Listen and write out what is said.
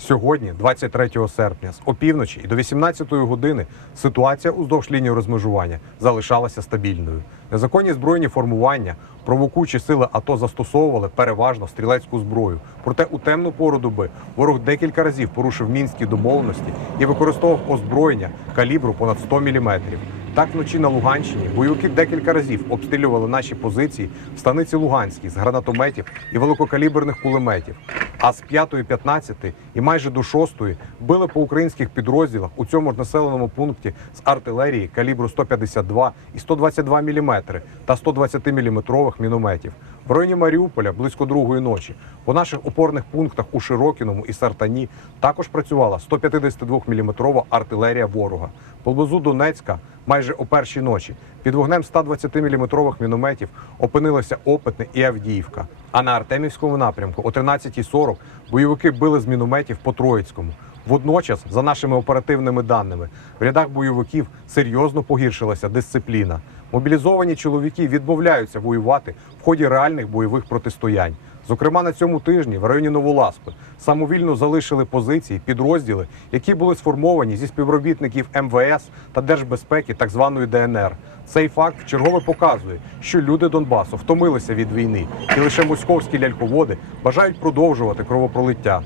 Сьогодні, 23 серпня, з опівночі і до 18 години ситуація уздовж лінії розмежування залишалася стабільною. Незаконні збройні формування, провокуючі сили АТО застосовували переважно стрілецьку зброю. Проте у темну пору доби ворог декілька разів порушив мінські домовленості і використовував озброєння калібру понад 100 мм. Так, вночі на Луганщині бойовики декілька разів обстрілювали наші позиції в станиці Луганській з гранатометів і великокаліберних кулеметів. А з 5.15 і майже до 6 били по українських підрозділах у цьому ж населеному пункті з артилерії калібру 152 і 122 мм та 120 мм мінометів. В районі Маріуполя близько другої ночі по наших опорних пунктах у Широкіному і Сартані також працювала 152 мм артилерія ворога. Поблизу Донецька майже о першій ночі під вогнем 120 мм мінометів опинилися Опитне і Авдіївка. А на Артемівському напрямку о 13.40 бойовики били з мінометів по Троїцькому. Водночас, за нашими оперативними даними, в рядах бойовиків серйозно погіршилася дисципліна. Мобілізовані чоловіки відмовляються воювати в ході реальних бойових протистоянь. Зокрема, на цьому тижні в районі Новоласпи самовільно залишили позиції підрозділи, які були сформовані зі співробітників МВС та Держбезпеки так званої ДНР. Цей факт вчергове показує, що люди Донбасу втомилися від війни, і лише московські ляльководи бажають продовжувати кровопролиття.